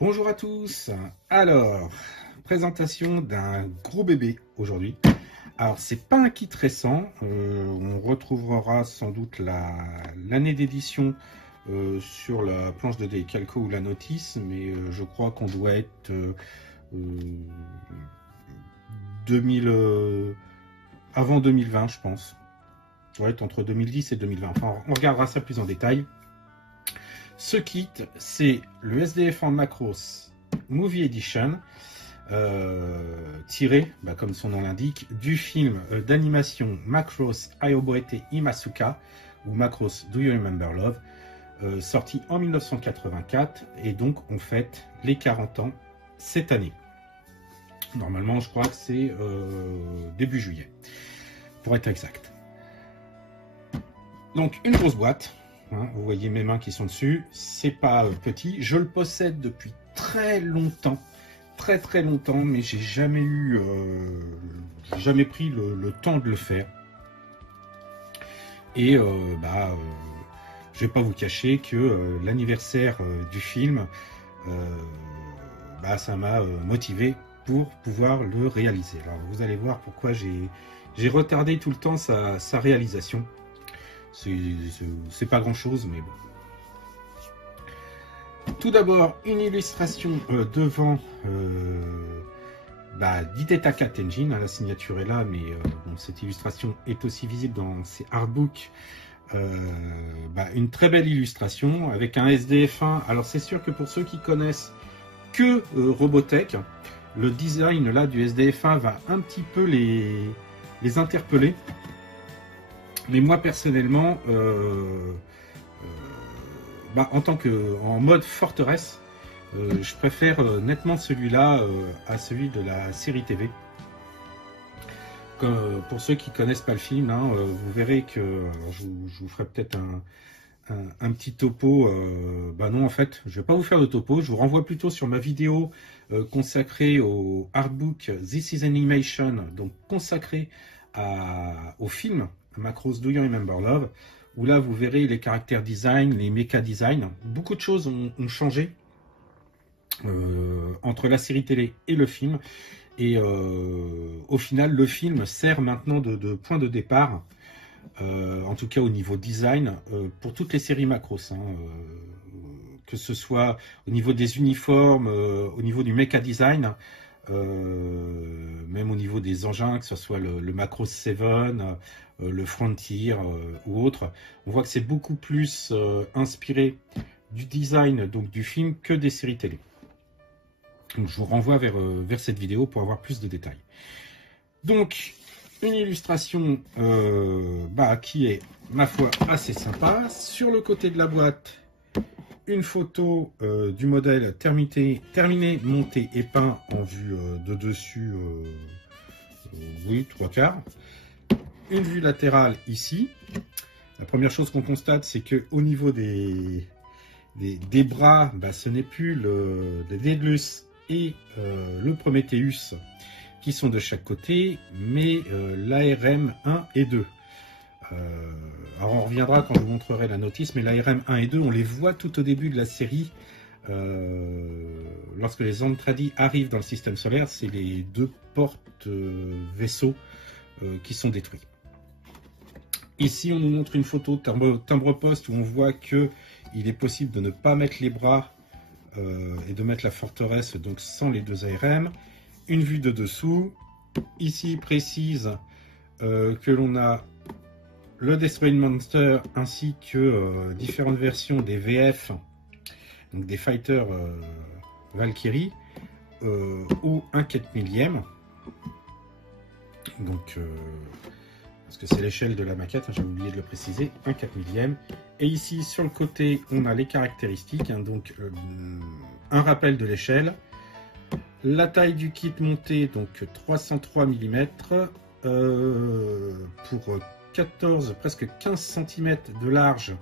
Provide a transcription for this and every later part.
Bonjour à tous. Alors, présentation d'un gros bébé aujourd'hui. Alors, c'est pas un kit récent. On retrouvera sans doute l'année d'édition sur la planche de Decalco ou la notice, mais je crois qu'on doit être 2000, avant 2020, je pense. Ça doit être entre 2010 et 2020. Enfin, on regardera ça plus en détail. Ce kit, c'est le SDF1 Macross Movie Edition, tiré, comme son nom l'indique, du film d'animation Macross Ayoboete Imasuka, ou Macross Do You Remember Love, sorti en 1984, et donc on fête les 40 ans cette année. Normalement, je crois que c'est début juillet, pour être exact. Donc, une grosse boîte. Hein, vous voyez mes mains qui sont dessus, c'est pas petit, je le possède depuis très longtemps, très longtemps, mais j'ai jamais pris le temps de le faire. Et je vais pas vous cacher que l'anniversaire du film, ça m'a motivé pour pouvoir le réaliser. Alors vous allez voir pourquoi j'ai retardé tout le temps sa réalisation. C'est pas grand chose, mais bon. Tout d'abord, une illustration devant d'Hidetaka Tenjin. La signature est là, mais cette illustration est aussi visible dans ses artbooks. Une très belle illustration avec un SDF1. Alors c'est sûr que pour ceux qui connaissent que Robotech, le design là du SDF1 va un petit peu les interpeller. Mais moi personnellement, en mode forteresse, je préfère nettement celui-là à celui de la série TV. Pour ceux qui connaissent pas le film, vous verrez que je vous ferai peut-être un petit topo. Non, en fait, je vais pas vous faire de topo. Je vous renvoie plutôt sur ma vidéo consacrée au artbook This is Animation, donc consacrée au film Macross Do You Remember Love, où là vous verrez les caractères design, les méca design. Beaucoup de choses ont changé entre la série télé et le film, et au final le film sert maintenant de point de départ, en tout cas au niveau design, pour toutes les séries Macross, que ce soit au niveau des uniformes, au niveau du méca design, même au niveau des engins, que ce soit le Macross 7, le Frontier ou autre. On voit que c'est beaucoup plus inspiré du design, donc du film, que des séries télé. Donc je vous renvoie vers cette vidéo pour avoir plus de détails. Donc une illustration qui est, ma foi, assez sympa. Sur le côté de la boîte, une photo du modèle terminé, monté et peint en vue de dessus, oui, 3/4. Une vue latérale ici. La première chose qu'on constate, c'est que au niveau des bras, ce n'est plus le Daedalus et le Prometheus qui sont de chaque côté, mais l'ARM 1 et 2. Alors on reviendra quand je vous montrerai la notice, mais l'ARM 1 et 2, on les voit tout au début de la série. Lorsque les Antradi arrivent dans le système solaire, c'est les deux porte-vaisseaux qui sont détruits. Ici, on nous montre une photo timbre-poste où on voit que il est possible de ne pas mettre les bras et de mettre la forteresse donc sans les deux ARM. Une vue de dessous. Ici, précise que l'on a le Destroying Monster ainsi que différentes versions des VF, donc des fighters Valkyrie, ou un 4 millième. Donc, parce que c'est l'échelle de la maquette, j'ai oublié de le préciser, un 4 millième. Et ici, sur le côté, on a les caractéristiques, donc un rappel de l'échelle. La taille du kit monté, donc 303 mm, pour 14, presque 15 cm de large,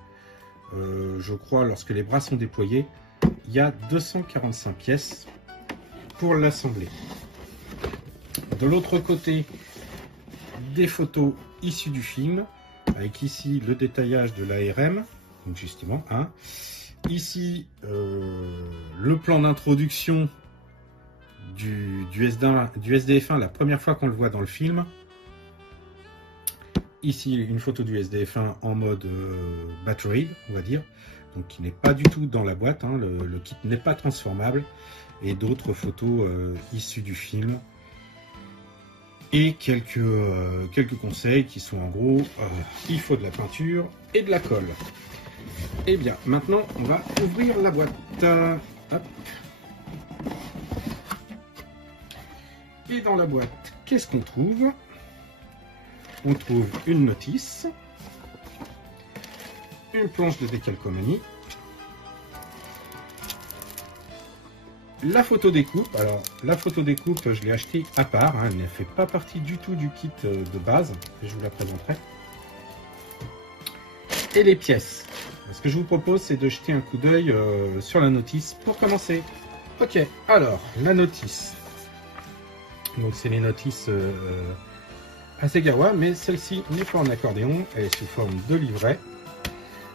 je crois, lorsque les bras sont déployés. Il y a 245 pièces pour l'assembler. De l'autre côté, des photos issues du film, avec ici le détaillage de l'ARM, donc justement, hein. Ici, le plan d'introduction du SDF1, la première fois qu'on le voit dans le film. Ici, une photo du SDF1 en mode battery, on va dire, donc qui n'est pas du tout dans la boîte, hein, le kit n'est pas transformable, et d'autres photos issues du film. Et quelques conseils qui sont en gros, il faut de la peinture et de la colle. Et bien, maintenant, on va ouvrir la boîte. Hop. Et dans la boîte, qu'est-ce qu'on trouve? On trouve une notice, une planche de décalcomanie, la photo découpe. Alors, la photo découpe, je l'ai achetée à part, hein, elle ne fait pas partie du tout du kit de base, je vous la présenterai. Et les pièces. Ce que je vous propose, c'est de jeter un coup d'œil sur la notice pour commencer. Ok, alors, la notice. Donc, c'est les notices Hasegawa, mais celle-ci n'est pas en accordéon, elle est sous forme de livret.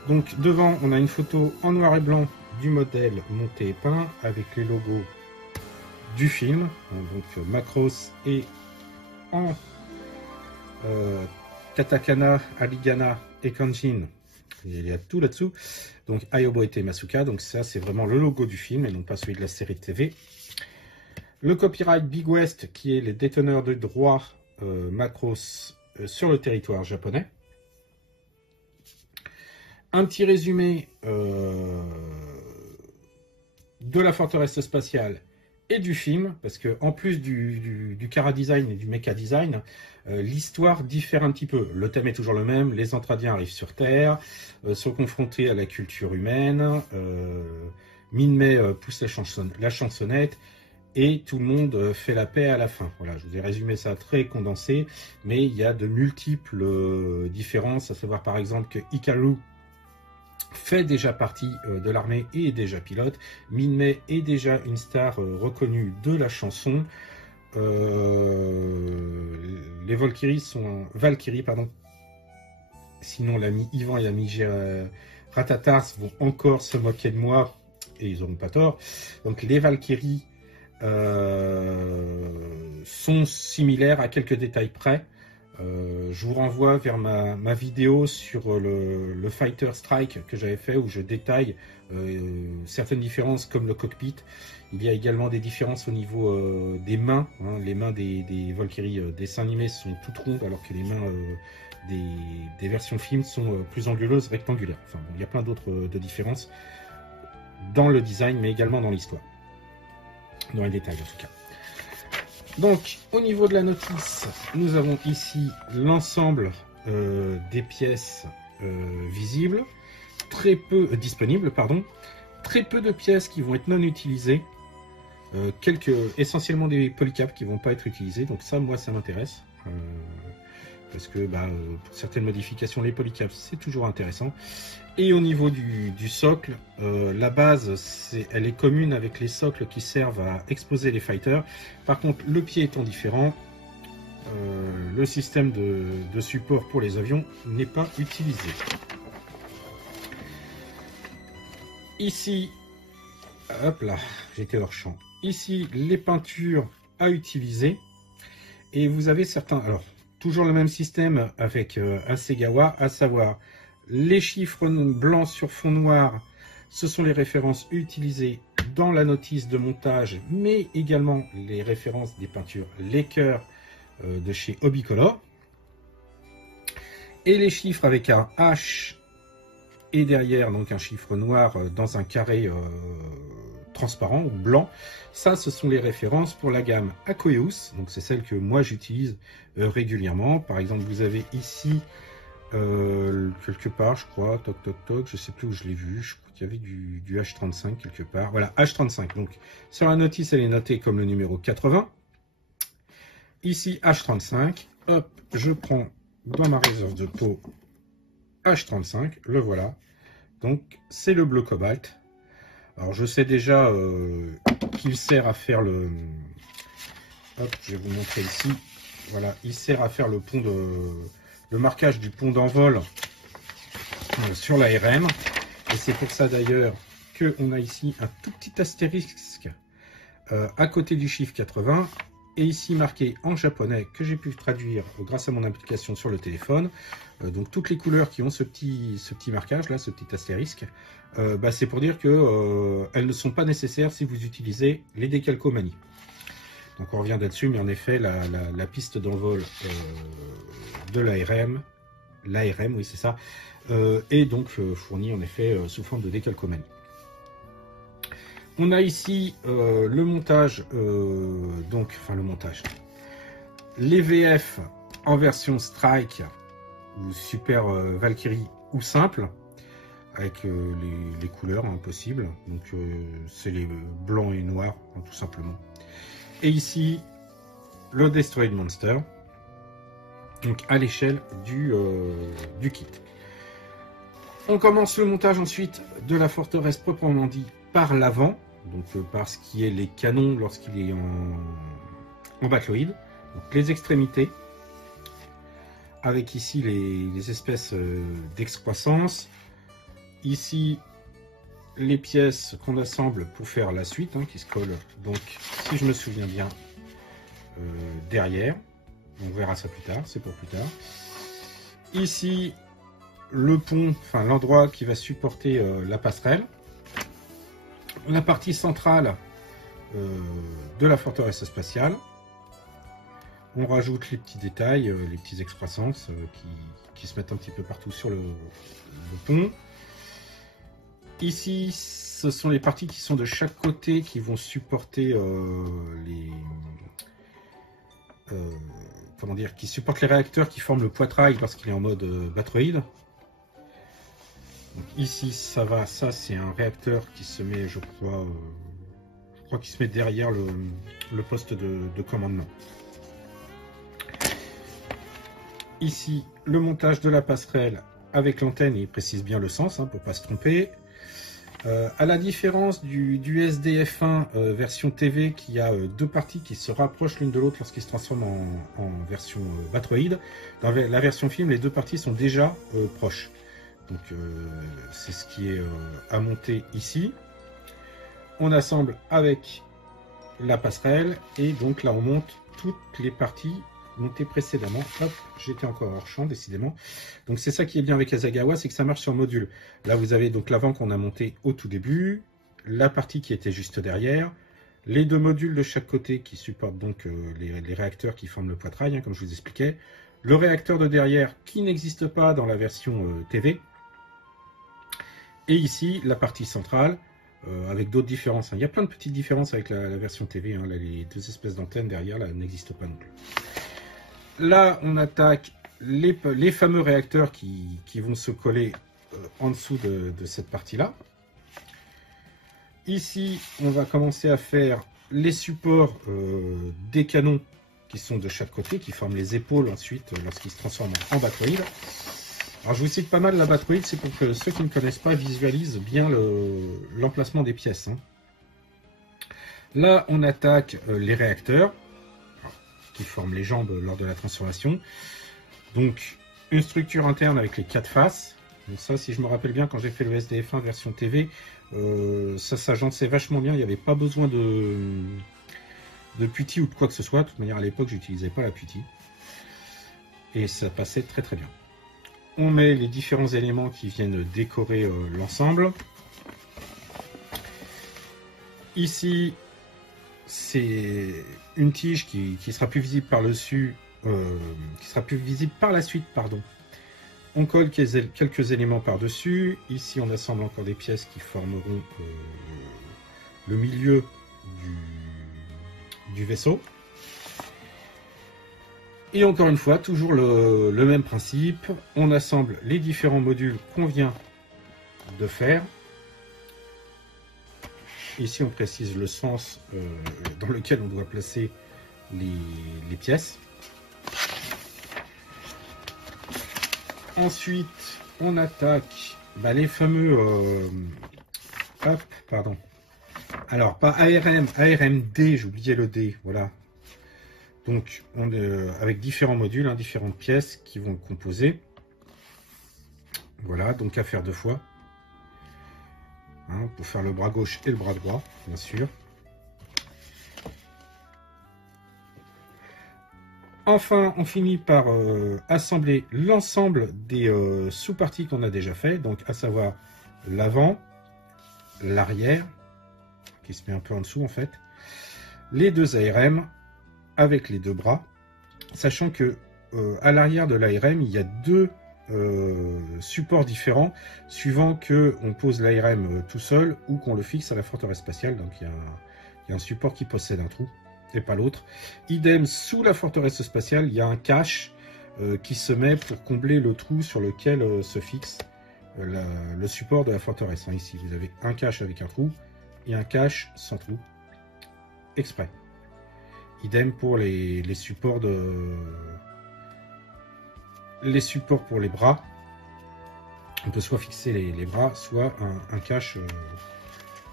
Donc, devant, on a une photo en noir et blanc du modèle monté et peint avec les logos du film, donc Macross et en katakana, harigana et kanjin. Il y a tout là-dessous. Donc Ayobo et Masuka, donc ça c'est vraiment le logo du film et non pas celui de la série de TV. Le copyright Big West qui est les déteneurs de droits Macross sur le territoire japonais. Un petit résumé de la forteresse spatiale et du film, parce que en plus du Kara design et du mecha design, l'histoire diffère un petit peu. Le thème est toujours le même, les Entradiens arrivent sur Terre, sont confrontés à la culture humaine, Minmay pousse la chansonnette, et tout le monde fait la paix à la fin. Voilà, je vous ai résumé ça très condensé, mais il y a de multiples différences, à savoir par exemple que Hikaru fait déjà partie de l'armée et est déjà pilote. Minmay est déjà une star reconnue de la chanson. Les Valkyries pardon. Sinon l'ami Ivan et l'ami Ratatars vont encore se moquer de moi et ils n'auront pas tort. Donc les Valkyries sont similaires à quelques détails près. Je vous renvoie vers ma vidéo sur le Fighter Strike que j'avais fait où je détaille certaines différences comme le cockpit. Il y a également des différences au niveau des mains. Hein. Les mains des Valkyries dessins animés sont toutes rondes alors que les mains des versions film sont plus anguleuses, rectangulaires. Enfin, bon, il y a plein d'autres différences dans le design mais également dans l'histoire. Dans les détails en tout cas. Donc, au niveau de la notice, nous avons ici l'ensemble des pièces visibles, disponibles, pardon, très peu de pièces qui vont être non utilisées, essentiellement des polycaps qui vont pas être utilisés. Donc ça, moi, ça m'intéresse parce que pour certaines modifications, les polycaps c'est toujours intéressant. Et au niveau du socle, la base, elle est commune avec les socles qui servent à exposer les fighters. Par contre, le pied étant différent, le système de support pour les avions n'est pas utilisé. Ici, hop là, j'étais hors champ. Ici, les peintures à utiliser. Et vous avez certains... Alors, toujours le même système avec Hasegawa, à savoir... Les chiffres blancs sur fond noir, ce sont les références utilisées dans la notice de montage, mais également les références des peintures Laker de chez Hobbycolor. Et les chiffres avec un H et derrière donc un chiffre noir dans un carré transparent ou blanc. Ça, ce sont les références pour la gamme Akoeus. Donc c'est celle que moi j'utilise régulièrement. Par exemple, vous avez ici... quelque part je crois, toc toc toc, je sais plus où je l'ai vu, je crois qu'il y avait du H35 quelque part, voilà, H35, donc sur la notice elle est notée comme le numéro 80, ici H35, hop, je prends dans ma réserve de peau H35, le voilà, donc c'est le bleu cobalt. Alors je sais déjà qu'il sert à faire le, hop, je vais vous montrer ici, voilà, il sert à faire le pont le marquage du pont d'envol sur l'ARM. Et c'est pour ça d'ailleurs qu'on a ici un tout petit astérisque à côté du chiffre 80. Et ici marqué en japonais que j'ai pu traduire grâce à mon application sur le téléphone. Donc toutes les couleurs qui ont ce petit marquage là, ce petit astérisque, c'est pour dire que elles ne sont pas nécessaires si vous utilisez les décalcomanies. Donc on revient là-dessus, mais en effet la piste d'envol de l'ARM, oui c'est ça, est donc fournie en effet sous forme de décalcomanie. On a ici le montage, les VF en version Strike ou Super Valkyrie ou simple, avec les couleurs possibles. Donc c'est les blancs et noirs, tout simplement. Et ici, le Destroyed Monster, donc à l'échelle du kit. On commence le montage ensuite de la forteresse proprement dit par l'avant, donc par ce qui est les canons lorsqu'il est en battloïd, donc les extrémités, avec ici les espèces d'excroissance, ici les pièces qu'on assemble pour faire la suite, qui se collent, donc si je me souviens bien, derrière, on verra ça plus tard, c'est pour plus tard. Ici le pont, enfin l'endroit qui va supporter la passerelle. La partie centrale de la forteresse spatiale. On rajoute les petits détails, les petits excroissances qui se mettent un petit peu partout sur le pont. Ici, ce sont les parties qui sont de chaque côté qui vont supporter qui supportent les réacteurs qui forment le poitrail lorsqu'il est en mode batroïde. Donc ici, ça va, ça c'est un réacteur qui se met, je crois qu'il se met derrière le poste de commandement. Ici, le montage de la passerelle avec l'antenne, il précise bien le sens, pour ne pas se tromper. À la différence du SDF1 version TV qui a deux parties qui se rapprochent l'une de l'autre lorsqu'il se transforme en version batroïde, dans la version film, les deux parties sont déjà proches. Donc c'est ce qui est à monter ici. On assemble avec la passerelle et donc là on monte toutes les parties montées précédemment. Hop, j'étais encore hors champ décidément. Donc c'est ça qui est bien avec Asagawa, c'est que ça marche sur module. Là vous avez donc l'avant qu'on a monté au tout début, la partie qui était juste derrière, les deux modules de chaque côté qui supportent donc les réacteurs qui forment le poitrail, comme je vous expliquais, le réacteur de derrière qui n'existe pas dans la version TV. Et ici, la partie centrale, avec d'autres différences. Il y a plein de petites différences avec la version TV. Là, les deux espèces d'antennes derrière n'existent pas non plus. Là, on attaque les fameux réacteurs qui vont se coller en dessous de cette partie-là. Ici, on va commencer à faire les supports des canons qui sont de chaque côté, qui forment les épaules ensuite lorsqu'ils se transforment en batroïde. Alors je vous cite pas mal la batroïde, c'est pour que ceux qui ne connaissent pas visualisent bien l'emplacement des pièces. Là on attaque les réacteurs qui forment les jambes lors de la transformation. Donc une structure interne avec les 4 faces. Donc ça, si je me rappelle bien, quand j'ai fait le SDF1 version TV, ça s'agençait vachement bien, il n'y avait pas besoin de putty ou de quoi que ce soit. De toute manière à l'époque j'utilisais pas la putty. Et ça passait très très bien. On met les différents éléments qui viennent décorer l'ensemble. Ici, c'est une tige qui sera plus visible par dessus, qui sera plus visible par la suite, pardon. On colle quelques éléments par-dessus. Ici, on assemble encore des pièces qui formeront le milieu du vaisseau. Et encore une fois, toujours le même principe, on assemble les différents modules qu'on vient de faire. Ici, on précise le sens dans lequel on doit placer les pièces. Ensuite, on attaque les fameux... hop, pardon. Alors, pas ARM, ARMD, j'ai oublié le D, voilà. Donc, on est avec différents modules, hein, différentes pièces qui vont le composer. Voilà, donc à faire 2 fois. Hein, pour faire le bras gauche et le bras droit, bien sûr. Enfin, on finit par assembler l'ensemble des sous-parties qu'on a déjà fait, donc à savoir l'avant, l'arrière, qui se met un peu en dessous en fait, les 2 ARM avec les 2 bras, sachant que à l'arrière de l'ARM, il y a 2 supports différents, suivant que on pose l'ARM tout seul ou qu'on le fixe à la forteresse spatiale, donc il y a un support qui possède un trou et pas l'autre. Idem, sous la forteresse spatiale, il y a un cache qui se met pour combler le trou sur lequel se fixe le support de la forteresse. Hein, ici, vous avez un cache avec un trou et un cache sans trou, exprès. Idem pour les supports supports pour les bras. On peut soit fixer les bras, soit un cache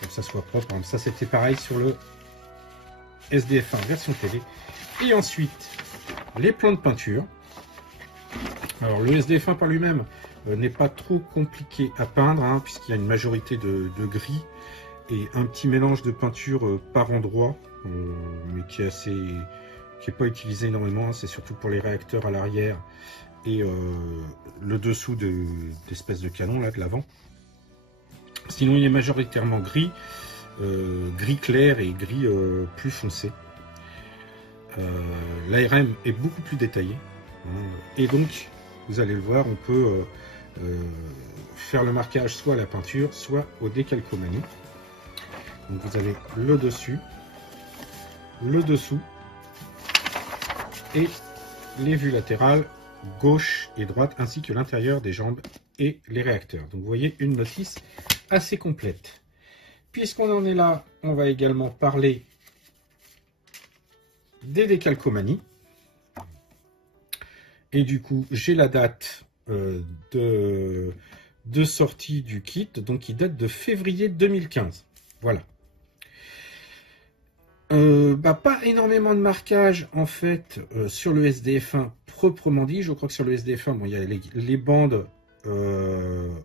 pour que ça soit propre. Ça, c'était pareil sur le SDF1 version télé. Et ensuite, les plans de peinture. Alors, le SDF1 par lui-même n'est pas trop compliqué à peindre, hein, puisqu'il y a une majorité de gris et un petit mélange de peinture par endroit, mais qui est pas utilisé énormément. Hein, c'est surtout pour les réacteurs à l'arrière et le dessous d'espèces de canon là de l'avant. Sinon, il est majoritairement gris. Gris clair et gris plus foncé. L'ARM est beaucoup plus détaillé, hein, et donc vous allez le voir, on peut faire le marquage soit à la peinture, soit au décalcomanie. Donc vous avez le dessus, le dessous et les vues latérales gauche et droite, ainsi que l'intérieur des jambes et les réacteurs. Donc vous voyez une notice assez complète. Puisqu'on en est là, on va également parler des décalcomanies. Et du coup, j'ai la date de sortie du kit, donc qui date de février 2015. Voilà. Pas énormément de marquage en fait sur le SDF1 proprement dit. Je crois que sur le SDF1, bon, il y a les bandes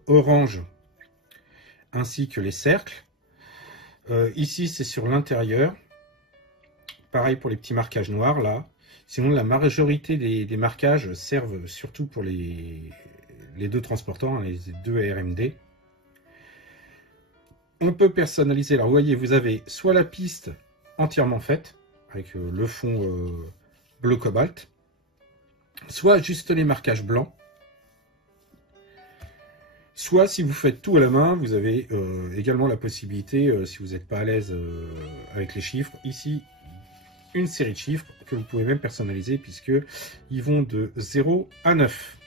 orange ainsi que les cercles. Ici, c'est sur l'intérieur. Pareil pour les petits marquages noirs, là. Sinon, la majorité des marquages servent surtout pour les 2 transporteurs, hein, les 2 ARMD. On peut personnaliser. Alors, vous voyez, vous avez soit la piste entièrement faite, avec le fond bleu cobalt, soit juste les marquages blancs. Soit, si vous faites tout à la main, vous avez également la possibilité, si vous n'êtes pas à l'aise avec les chiffres, ici, une série de chiffres que vous pouvez même personnaliser, puisqu'ils vont de 0 à 9.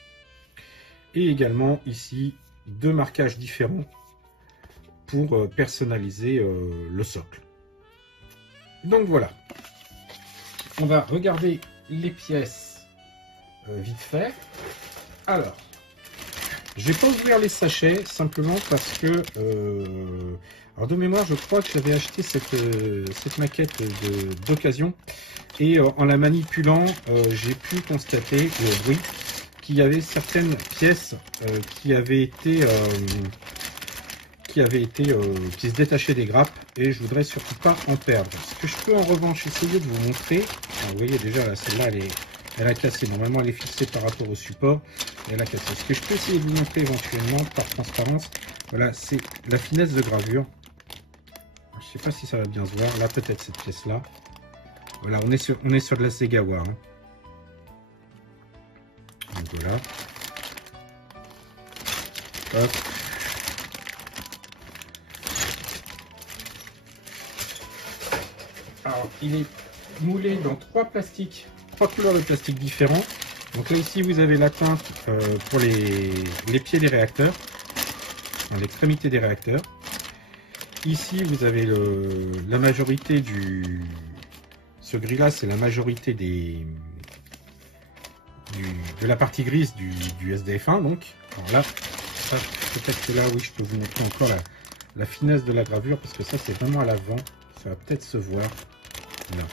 Et également, ici, 2 marquages différents pour personnaliser le socle. Donc voilà. On va regarder les pièces vite fait. Alors, je vais pas ouvrir les sachets, simplement parce que, alors de mémoire, je crois que j'avais acheté cette maquette d'occasion, et en la manipulant, j'ai pu constater au bruit qu'il y avait certaines pièces qui se détachaient des grappes, et je voudrais surtout pas en perdre. Ce que je peux en revanche essayer de vous montrer, alors, vous voyez déjà celle-là, elle a cassé. Normalement, elle est fixée par rapport au support. Elle a cassé. Ce que je peux essayer de vous montrer éventuellement par transparence, voilà, c'est la finesse de gravure. Je ne sais pas si ça va bien se voir. Là, peut-être cette pièce-là. Voilà, on est sur de la Segawa. Hein. Donc voilà. Hop. Alors, il est moulé dans 3 plastiques. 3 couleurs de plastique différents. Donc là ici vous avez la teinte pour les pieds des réacteurs, l'extrémité des réacteurs. Ici vous avez la majorité ce gris là, c'est la majorité de la partie grise du SDF1 donc. Alors là, peut-être que là oui je peux vous montrer encore la finesse de la gravure, parce que ça c'est vraiment à l'avant, ça va peut-être se voir là.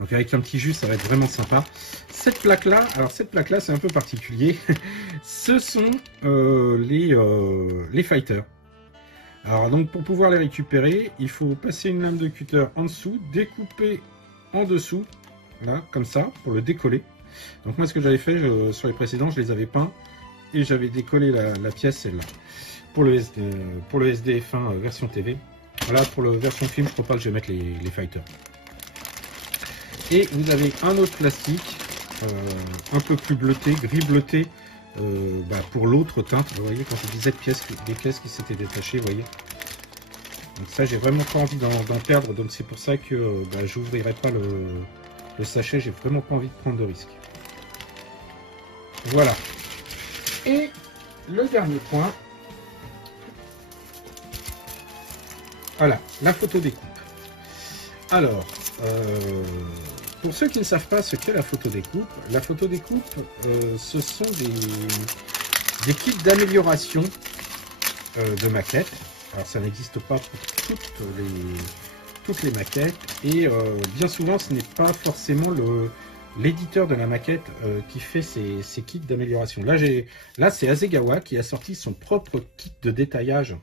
Donc avec un petit jus, ça va être vraiment sympa. Cette plaque-là, alors cette plaque-là, c'est un peu particulier. Ce sont les fighters. Alors donc pour pouvoir les récupérer, il faut passer une lame de cutter en dessous, découper en dessous, là, comme ça, pour le décoller. Donc moi, ce que j'avais fait sur les précédents, je les avais peints et j'avais décollé la pièce, celle-là. Pour le SDF1 version TV. Voilà, pour la version film, je crois pas que je vais mettre les fighters. Et vous avez un autre plastique, un peu plus bleuté, gris bleuté, pour l'autre teinte. Vous voyez, quand je disais des pièces qui s'étaient détachées, vous voyez. Donc ça, j'ai vraiment pas envie d'en perdre, donc c'est pour ça que j'ouvrirai pas le sachet, j'ai vraiment pas envie de prendre de risque. Voilà. Et le dernier point, voilà, la photo découpe. Alors, pour ceux qui ne savent pas ce qu'est la photo découpe, ce sont des kits d'amélioration de maquettes. Alors ça n'existe pas pour toutes les maquettes et bien souvent ce n'est pas forcément l'éditeur de la maquette qui fait ces kits d'amélioration. Là c'est Hasegawa qui a sorti son propre kit de détaillage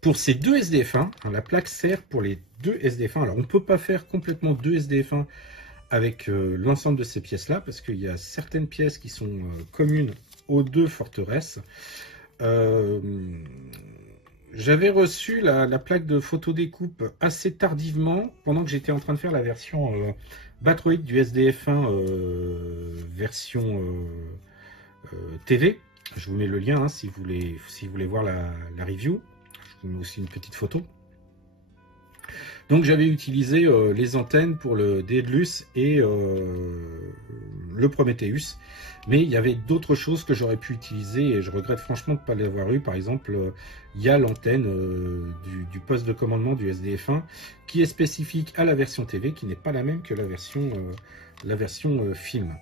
pour ces deux SDF1. La plaque sert pour les deux SDF1. Alors on ne peut pas faire complètement deux SDF1 avec l'ensemble de ces pièces là parce qu'il y a certaines pièces qui sont communes aux deux forteresses. J'avais reçu la plaque de photo découpe assez tardivement, pendant que j'étais en train de faire la version Batroid du SDF1 version TV. Je vous mets le lien si vous voulez voir la review. Je vous mets aussi une petite photo. Donc j'avais utilisé les antennes pour le Daedalus et le Prometheus. Mais il y avait d'autres choses que j'aurais pu utiliser et je regrette franchement de ne pas l'avoir eu. Par exemple, il y a l'antenne du poste de commandement du SDF1 qui est spécifique à la version TV, qui n'est pas la même que la version film.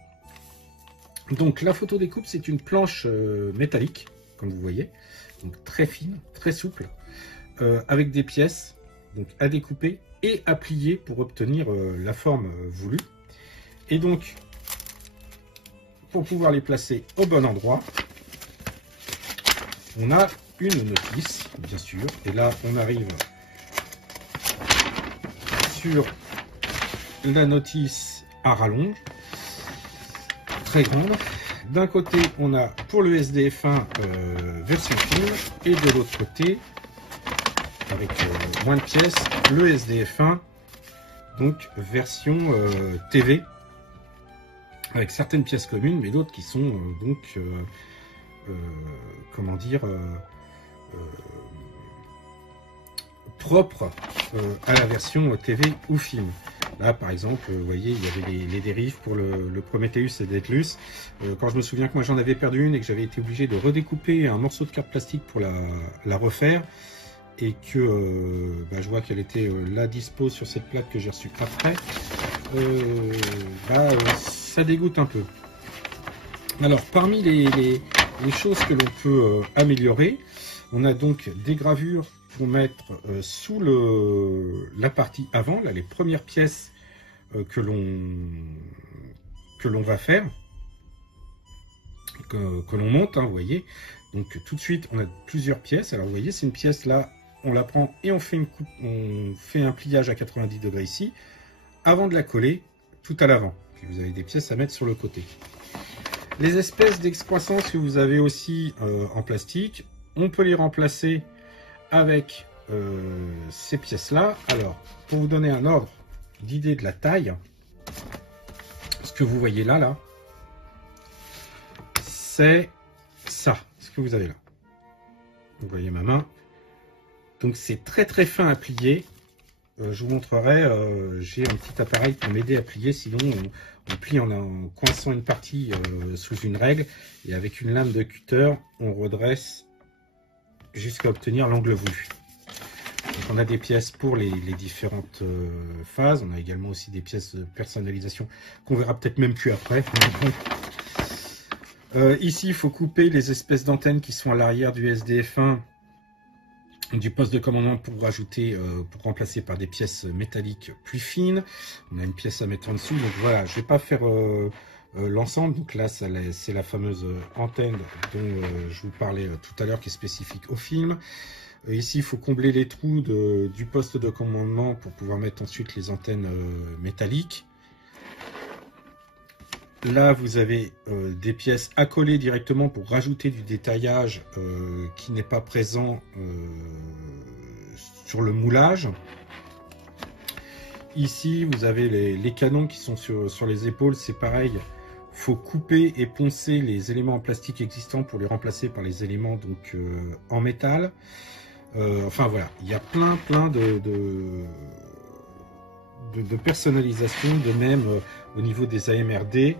Donc la photo découpe, c'est une planche métallique, comme vous voyez, donc très fine, très souple, avec des pièces donc à découper et à plier pour obtenir la forme voulue. Et donc, pour pouvoir les placer au bon endroit, on a une notice, bien sûr. Et là, on arrive sur la notice à rallonge, très grande. D'un côté, on a pour le SDF1 version film, et de l'autre côté, avec moins de pièces, le SDF1, donc version TV, avec certaines pièces communes, mais d'autres qui sont comment dire, propres à la version TV ou film. Là, par exemple, vous voyez, il y avait les dérives pour le Prometheus et Daedalus. Quand je me souviens que moi j'en avais perdu une et que j'avais été obligé de redécouper un morceau de carte plastique pour la refaire, et que je vois qu'elle était là dispo sur cette plaque que j'ai reçue après, ça dégoûte un peu. Alors, parmi les choses que l'on peut améliorer, on a donc des gravures pour mettre sous la partie avant, là, les premières pièces que l'on va faire, que l'on monte, hein, vous voyez. Donc tout de suite, on a plusieurs pièces. Alors vous voyez, c'est une pièce là, on la prend et on fait un pliage à 90 degrés ici, avant de la coller tout à l'avant. Puis vous avez des pièces à mettre sur le côté. Les espèces d'excroissance que vous avez aussi en plastique, on peut les remplacer avec ces pièces-là. Alors, pour vous donner un ordre d'idée de la taille, ce que vous voyez là, c'est ça, ce que vous avez là. Vous voyez ma main. Donc c'est très très fin à plier. Je vous montrerai, j'ai un petit appareil pour m'aider à plier, sinon on plie en coinçant une partie sous une règle, et avec une lame de cutter, on redresse jusqu'à obtenir l'angle voulu. Donc on a des pièces pour les différentes phases, on a également aussi des pièces de personnalisation qu'on verra peut-être même plus après. Ici, il faut couper les espèces d'antennes qui sont à l'arrière du SDF1 du poste de commandement pour rajouter, pour remplacer par des pièces métalliques plus fines. On a une pièce à mettre en dessous. Donc voilà, je vais pas faire l'ensemble. Donc là, c'est la fameuse antenne dont je vous parlais tout à l'heure, qui est spécifique au film. Ici, il faut combler les trous du poste de commandement pour pouvoir mettre ensuite les antennes métalliques. Là, vous avez des pièces à coller directement pour rajouter du détaillage qui n'est pas présent sur le moulage. Ici, vous avez les canons qui sont sur les épaules. C'est pareil, il faut couper et poncer les éléments en plastique existants pour les remplacer par les éléments donc, en métal. Enfin voilà, il y a plein de personnalisation, de même au niveau des AMRD.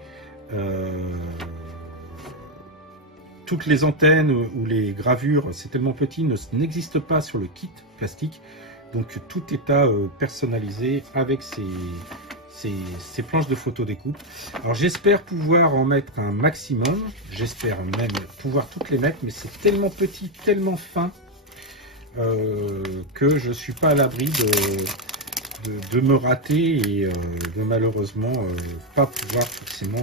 Toutes les antennes ou les gravures, c'est tellement petit, n'existent pas sur le kit plastique. Donc tout est à personnaliser avec ces planches de photo découpe. Alors j'espère pouvoir en mettre un maximum, j'espère même pouvoir toutes les mettre, mais c'est tellement petit, tellement fin que je suis pas à l'abri de me rater et de malheureusement pas pouvoir forcément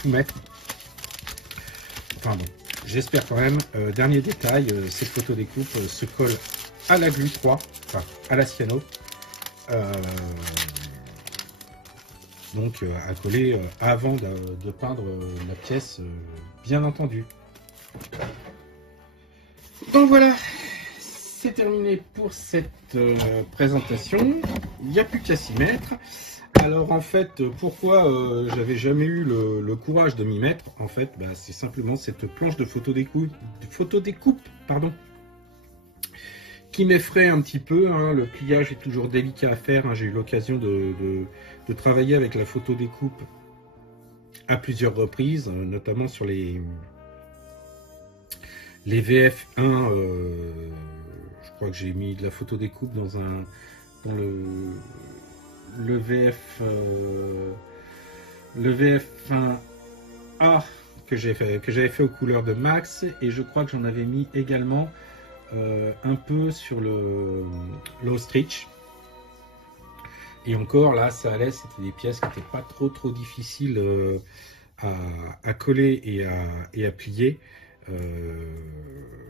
tout mettre. Enfin bon, j'espère quand même. Dernier détail, cette photo découpe se colle à la Glu 3, enfin à la cyano, donc à coller avant de peindre la pièce, bien entendu. Donc voilà, c'est terminé pour cette présentation. Il n'y a plus qu'à s'y mettre. Alors en fait, pourquoi j'avais jamais eu le courage de m'y mettre? En fait, bah, c'est simplement cette planche de photo découpe, pardon, qui m'effraie un petit peu. Hein. Le pliage est toujours délicat à faire. Hein. J'ai eu l'occasion de travailler avec la photo découpe à plusieurs reprises, notamment sur les VF1. Je crois que j'ai mis de la photo découpe dans le VF1A que j'avais fait aux couleurs de Max, et je crois que j'en avais mis également un peu sur le Ostrich. Et encore là, ça allait, c'était des pièces qui n'étaient pas trop difficiles à coller et à plier.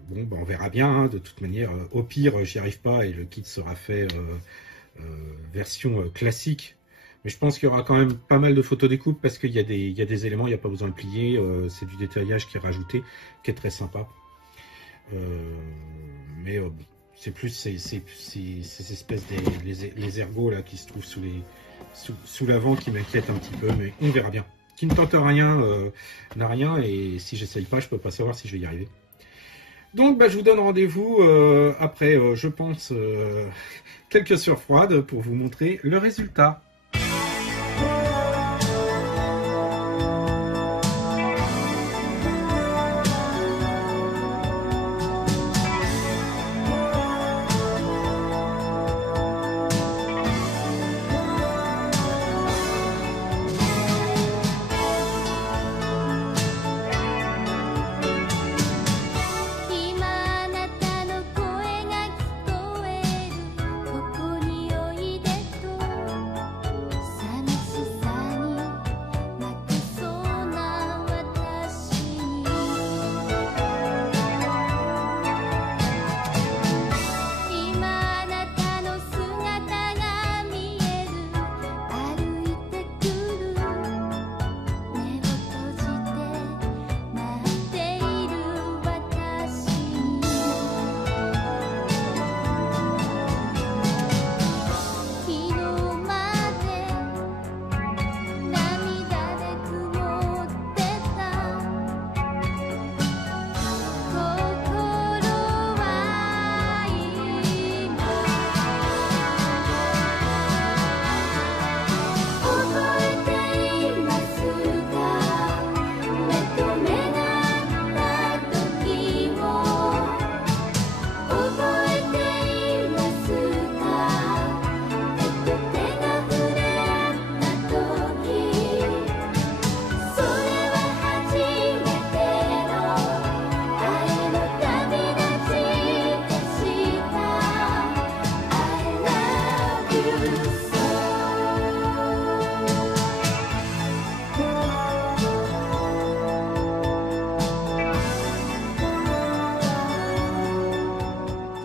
Bon, ben on verra bien, hein, de toute manière. Au pire, j'y arrive pas et le kit sera fait version classique. Mais je pense qu'il y aura quand même pas mal de photos découpes parce qu'il y a des éléments, il n'y a pas besoin de plier. C'est du détaillage qui est rajouté, qui est très sympa. Mais bon, c'est plus ces espèces les ergots là qui se trouvent sous l'avant qui m'inquiètent un petit peu, mais on verra bien. Qui ne tente rien n'a rien, et si j'essaye pas, je peux pas savoir si je vais y arriver. Donc bah, je vous donne rendez-vous après, je pense, quelques sueurs froides pour vous montrer le résultat.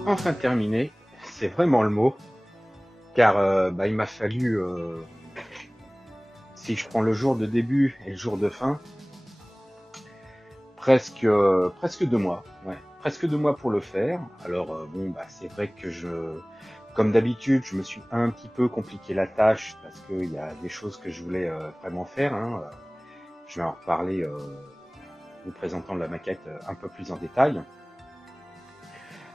enfin terminé, c'est vraiment le mot, car il m'a fallu, si je prends le jour de début et le jour de fin, presque 2 mois, ouais, presque 2 mois pour le faire. Alors c'est vrai que comme d'habitude, je me suis un petit peu compliqué la tâche parce qu'il y a des choses que je voulais vraiment faire, hein. Je vais en reparler, vous présentant la maquette un peu plus en détail.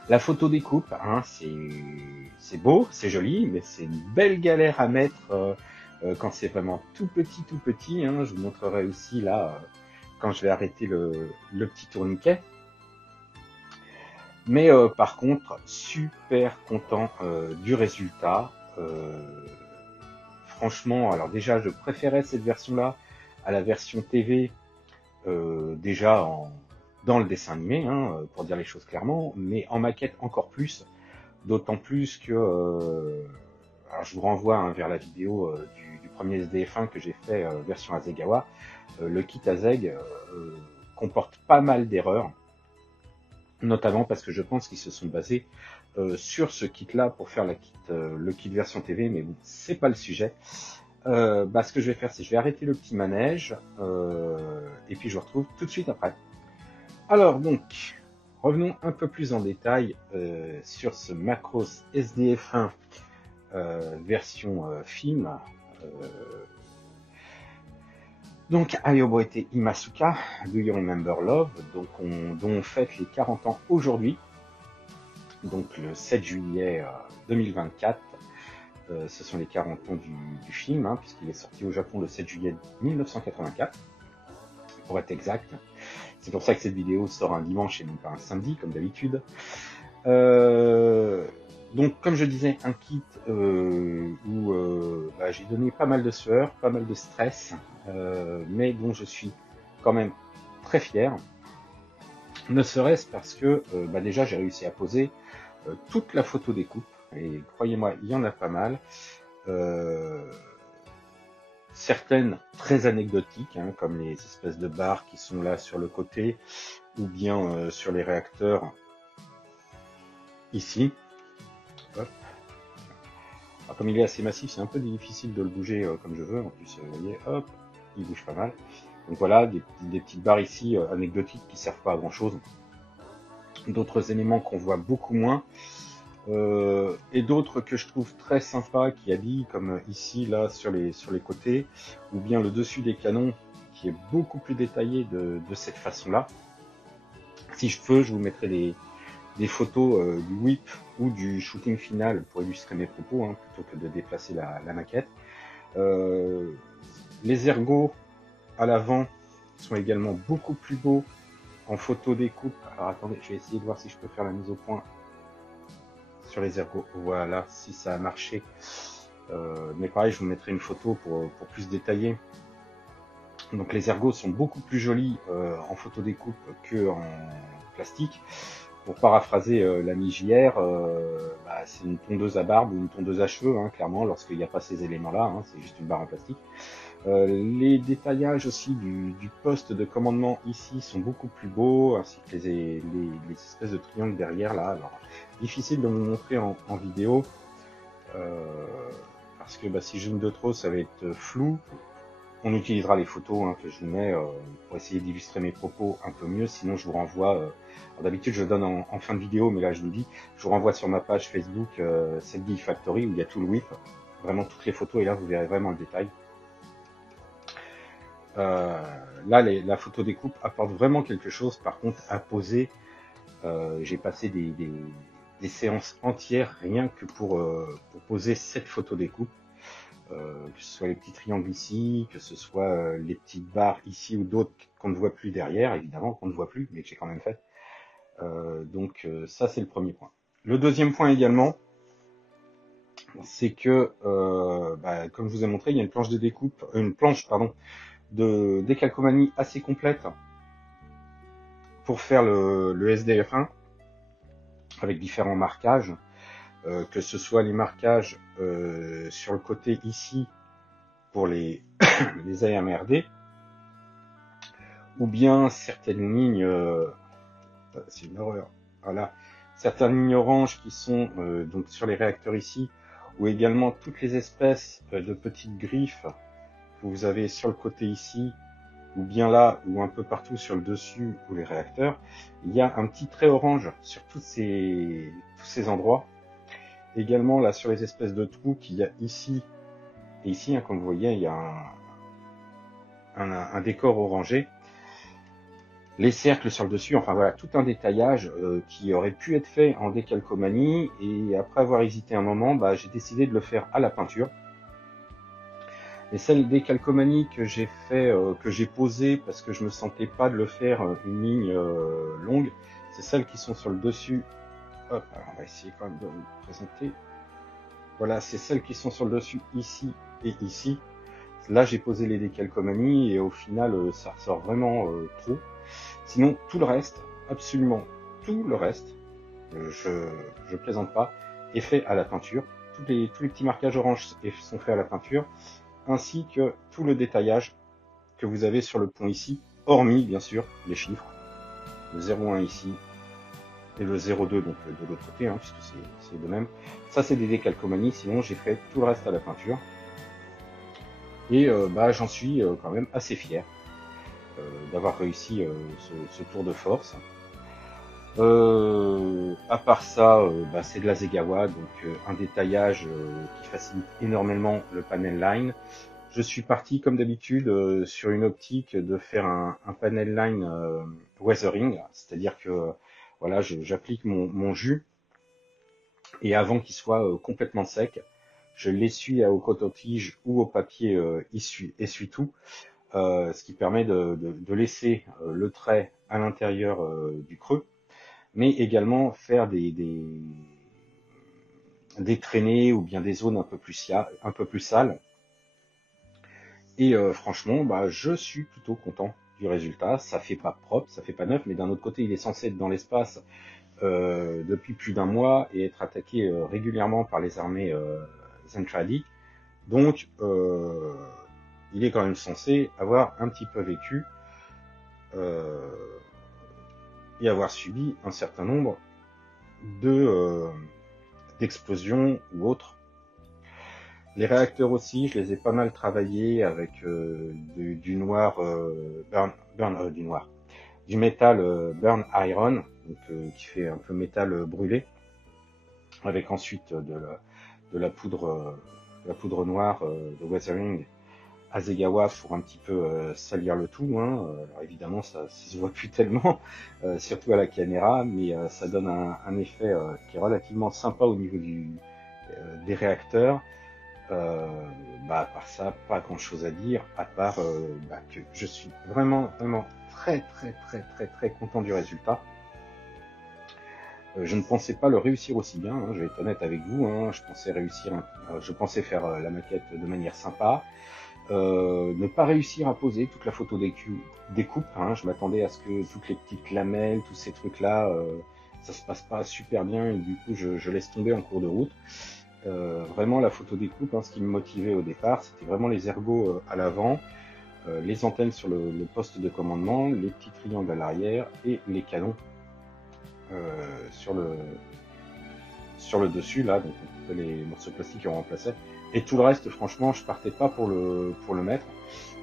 La photo découpe, hein, c'est beau, c'est joli, mais c'est une belle galère à mettre quand c'est vraiment tout petit, hein. Je vous montrerai aussi là quand je vais arrêter le petit tourniquet. Mais par contre, super content du résultat. Franchement, alors déjà, je préférais cette version-là à la version TV, déjà dans le dessin animé, hein, pour dire les choses clairement, mais en maquette encore plus, d'autant plus que, alors je vous renvoie hein, vers la vidéo du premier SDF1 que j'ai fait version Azegawa. Le kit Azeg comporte pas mal d'erreurs, notamment parce que je pense qu'ils se sont basés sur ce kit-là pour faire le kit version TV, mais bon, c'est pas le sujet. Ce que je vais faire, c'est que je vais arrêter le petit manège, et puis je vous retrouve tout de suite après. Alors donc, revenons un peu plus en détail sur ce Macross SDF1 version film. Donc, Ayoboete Imasuka, Do You Remember Love, donc dont on fête les 40 ans aujourd'hui, donc le 7 juillet 2024. Ce sont les 40 ans du film, hein, puisqu'il est sorti au Japon le 7 juillet 1984, pour être exact. C'est pour ça que cette vidéo sort un dimanche et non pas un samedi, comme d'habitude. Donc, comme je disais, un kit où j'ai donné pas mal de sueur, pas mal de stress, mais dont je suis quand même très fier. Ne serait-ce parce que déjà j'ai réussi à poser toute la photo découpe, et croyez-moi, il y en a pas mal. Certaines très anecdotiques, hein, comme les espèces de barres qui sont là sur le côté, ou bien sur les réacteurs ici. Hop. Alors, comme il est assez massif, c'est un peu difficile de le bouger comme je veux. En plus, vous voyez, hop, il bouge pas mal. Donc voilà, des petites barres ici anecdotiques qui servent pas à grand chose. D'autres éléments qu'on voit beaucoup moins. Et d'autres que je trouve très sympas qui habillent, comme ici, là, sur les côtés, ou bien le dessus des canons, qui est beaucoup plus détaillé de cette façon-là. Si je peux, je vous mettrai des photos du whip ou du shooting final pour illustrer mes propos, hein, plutôt que de déplacer la maquette. Les ergots à l'avant sont également beaucoup plus beaux en photo découpe. Alors attendez, je vais essayer de voir si je peux faire la mise au point sur les ergots. Voilà, si ça a marché. Mais pareil, je vous mettrai une photo pour plus détailler. Donc les ergots sont beaucoup plus jolis en photo découpe que en plastique. Pour paraphraser l'ami JR, c'est une tondeuse à barbe ou une tondeuse à cheveux, hein, clairement, lorsqu'il n'y a pas ces éléments-là, hein, c'est juste une barre en plastique. Les détaillages aussi du poste de commandement ici sont beaucoup plus beaux, ainsi que les espèces de triangles derrière là. Alors, difficile de vous montrer en vidéo, parce que si je zoome de trop, ça va être flou. On utilisera les photos hein, que je vous mets pour essayer d'illustrer mes propos un peu mieux. Sinon, je vous renvoie. D'habitude, je donne en fin de vidéo, mais là, je vous dis, je vous renvoie sur ma page Facebook, Selby Factory, où il y a tout le whip, vraiment toutes les photos, et là, vous verrez vraiment le détail. Là, la photo découpe apporte vraiment quelque chose. Par contre, à poser, j'ai passé des séances entières rien que pour poser cette photo découpe. Que ce soit les petits triangles ici, que ce soit les petites barres ici ou d'autres qu'on ne voit plus derrière, évidemment qu'on ne voit plus, mais que j'ai quand même fait. Donc ça c'est le premier point. Le deuxième point également, c'est que, comme je vous ai montré, il y a une planche de découpe, de décalcomanie assez complète pour faire le SDF1 avec différents marquages. Que ce soit les marquages sur le côté ici pour les AMRD, ou bien certaines lignes, c'est une horreur, voilà, certaines lignes oranges qui sont donc sur les réacteurs ici, ou également toutes les espèces de petites griffes que vous avez sur le côté ici, ou bien là, ou un peu partout sur le dessus, ou les réacteurs, il y a un petit trait orange sur tous ces endroits. Également là sur les espèces de trous qu'il y a ici et ici, hein, comme vous voyez, il y a un décor orangé. Les cercles sur le dessus, enfin voilà, tout un détaillage qui aurait pu être fait en décalcomanie, et après avoir hésité un moment, bah, j'ai décidé de le faire à la peinture. Et celle décalcomanie que j'ai fait, que j'ai posée parce que je me sentais pas de le faire une ligne longue, c'est celles qui sont sur le dessus. Hop, alors on va essayer quand même de vous présenter. Voilà, c'est celles qui sont sur le dessus ici et ici. Là j'ai posé les décalcomanies et au final ça ressort vraiment trop. Sinon, tout le reste, absolument tout le reste, je plaisante pas, est fait à la peinture. Tous les petits marquages orange sont faits à la peinture, ainsi que tout le détaillage que vous avez sur le pont ici, hormis bien sûr les chiffres, le 0,1 ici et le 0,2 donc de l'autre côté, hein, puisque c'est de même. Ça c'est des décalcomanies, sinon j'ai fait tout le reste à la peinture. Et bah, j'en suis quand même assez fier d'avoir réussi ce tour de force. À part ça, bah, c'est de la Asahigawa, donc un détaillage qui facilite énormément le panel line. Je suis parti comme d'habitude sur une optique de faire un panel line weathering, c'est-à-dire que voilà, j'applique mon jus et avant qu'il soit complètement sec, je l'essuie au coton-tige ou au papier essuie-tout, ce qui permet de laisser le trait à l'intérieur du creux, mais également faire des traînées ou bien des zones un peu plus sales. Et franchement, bah, je suis plutôt content du résultat. Ça fait pas propre, ça fait pas neuf, mais d'un autre côté, il est censé être dans l'espace depuis plus d'un mois et être attaqué régulièrement par les armées Zentradi. Donc, il est quand même censé avoir un petit peu vécu et avoir subi un certain nombre d'explosions ou autres. Les réacteurs aussi, je les ai pas mal travaillés avec du noir, du métal burn iron, donc, qui fait un peu métal brûlé, avec ensuite de la poudre noire de weathering Asahigawa pour un petit peu salir le tout. Hein. Alors évidemment, ça se voit plus tellement, surtout à la caméra, mais ça donne un effet qui est relativement sympa au niveau des réacteurs. Bah, à part ça, pas grand chose à dire, à part bah, que je suis vraiment très content du résultat. Je ne pensais pas le réussir aussi bien, hein, je vais être honnête avec vous, hein, je pensais faire la maquette de manière sympa, ne pas réussir à poser toute la photo découpe, hein, je m'attendais à ce que toutes les petites lamelles, tous ces trucs là, ça se passe pas super bien et du coup je laisse tomber en cours de route. Vraiment la photo découpe, hein, ce qui me motivait au départ, c'était vraiment les ergots à l'avant, les antennes sur le poste de commandement, les petits triangles à l'arrière et les canons sur le dessus là, donc les morceaux de plastique qui ont remplacé. Et tout le reste, franchement, je partais pas pour le mettre.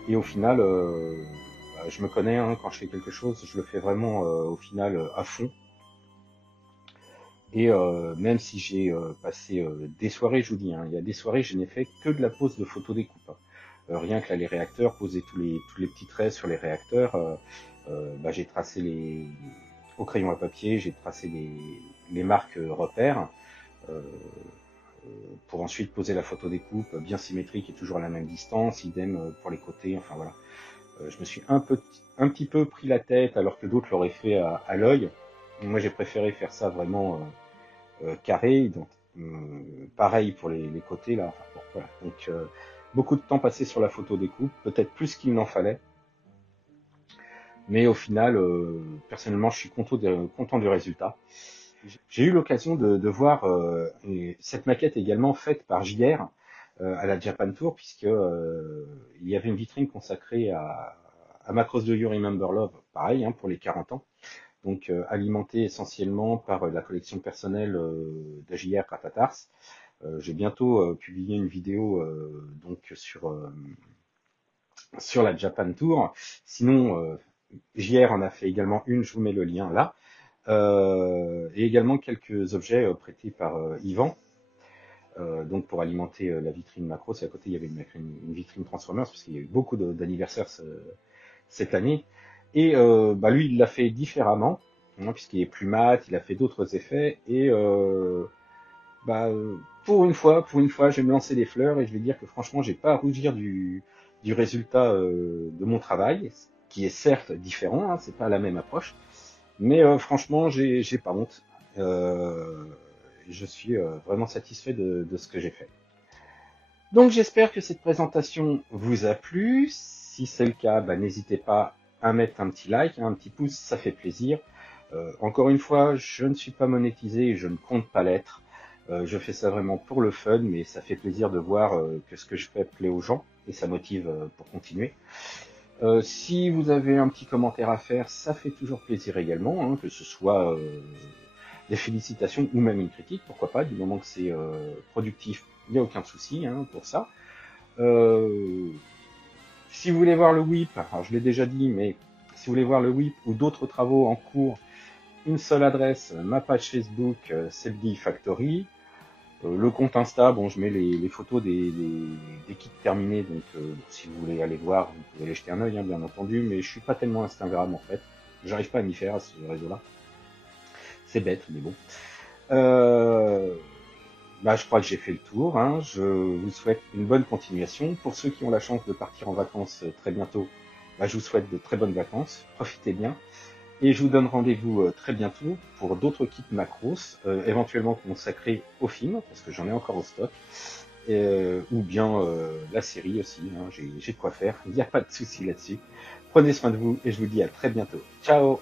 Et au final, bah, je me connais, hein, quand je fais quelque chose, je le fais vraiment au final à fond. Et même si j'ai passé des soirées, je vous dis, hein, il y a des soirées, je n'ai fait que de la pose de photo découpe. Hein. Rien que là, les réacteurs, poser tous les petits traits sur les réacteurs, bah, j'ai tracé au crayon à papier, j'ai tracé les marques repères pour ensuite poser la photo découpe bien symétrique et toujours à la même distance, idem pour les côtés, enfin voilà. Je me suis un petit peu pris la tête alors que d'autres l'auraient fait à l'œil. Moi j'ai préféré faire ça vraiment carré, donc pareil pour les côtés là. Enfin, bon, voilà. Donc beaucoup de temps passé sur la photo découpe, peut-être plus qu'il n'en fallait. Mais au final, personnellement, je suis content du résultat. J'ai eu l'occasion de voir cette maquette également faite par JR à la Japan Tour, puisque il y avait une vitrine consacrée à Macross Do You Remember Love, pareil, hein, pour les 40 ans. donc alimenté essentiellement par la collection personnelle de JR Ratatars. J'ai bientôt publié une vidéo donc sur la Japan Tour. Sinon, JR en a fait également une, je vous mets le lien là. Et également quelques objets prêtés par Yvan. Donc pour alimenter la vitrine Macros, et à côté il y avait une vitrine Transformers, parce qu'il y a eu beaucoup d'anniversaires cette année. Et lui il l'a fait différemment, hein, puisqu'il est plus mat, il a fait d'autres effets, et pour une fois, je vais me lancer des fleurs, et je vais dire que franchement j'ai pas à rougir du résultat de mon travail, qui est certes différent, hein, c'est pas la même approche, mais franchement j'ai pas honte. Je suis vraiment satisfait de ce que j'ai fait. Donc j'espère que cette présentation vous a plu. Si c'est le cas, n'hésitez pas à mettre un petit like, un petit pouce, ça fait plaisir. Encore une fois, je ne suis pas monétisé et je ne compte pas l'être. Je fais ça vraiment pour le fun, mais ça fait plaisir de voir que ce que je fais plaît aux gens et ça motive pour continuer. Si vous avez un petit commentaire à faire, ça fait toujours plaisir également, hein, que ce soit des félicitations ou même une critique, pourquoi pas, du moment que c'est productif, il n'y a aucun souci hein, pour ça. Si vous voulez voir le WIP, alors je l'ai déjà dit, mais si vous voulez voir le WIP ou d'autres travaux en cours, une seule adresse, ma page Facebook, Sebdi Factory. Le compte Insta, bon, je mets les photos des kits terminés, donc si vous voulez aller voir, vous pouvez aller jeter un œil, hein, bien entendu, mais je suis pas tellement Instagram en fait. J'arrive pas à m'y faire à ce réseau-là. C'est bête, mais bon. Je crois que j'ai fait le tour. Hein. Je vous souhaite une bonne continuation. Pour ceux qui ont la chance de partir en vacances très bientôt, je vous souhaite de très bonnes vacances. Profitez bien. Et je vous donne rendez-vous très bientôt pour d'autres kits Macros, éventuellement consacrés au film, parce que j'en ai encore au stock, ou bien la série aussi. Hein. J'ai de quoi faire. Il n'y a pas de souci là-dessus. Prenez soin de vous et je vous dis à très bientôt. Ciao!